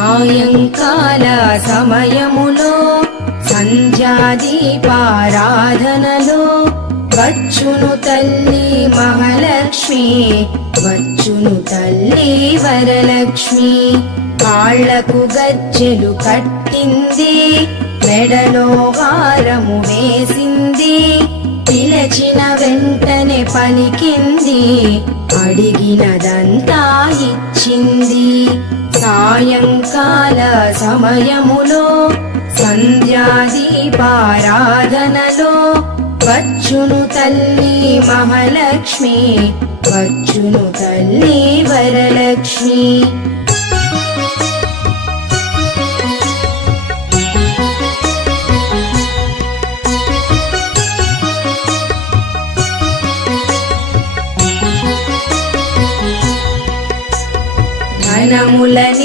సాయంకాల సమయములో సంధ్యాదీపారాధనలో వచ్చును తల్లి మహాలక్ష్మి, వచ్చును తల్లి వరలక్ష్మి. కాళ్లకు గజ్జెలు కట్టింది, మెడలో హారము వేసింది, పిలచిన వెంటనే పలికింది, అడిగినదంతా ఇచ్చింది. సాయంకాల సమయములో సంధ్యాదీపారాధనలో వచ్చును తల్లి మహాలక్ష్మి, వచ్చును తల్లి వరలక్ష్మి. ధనములని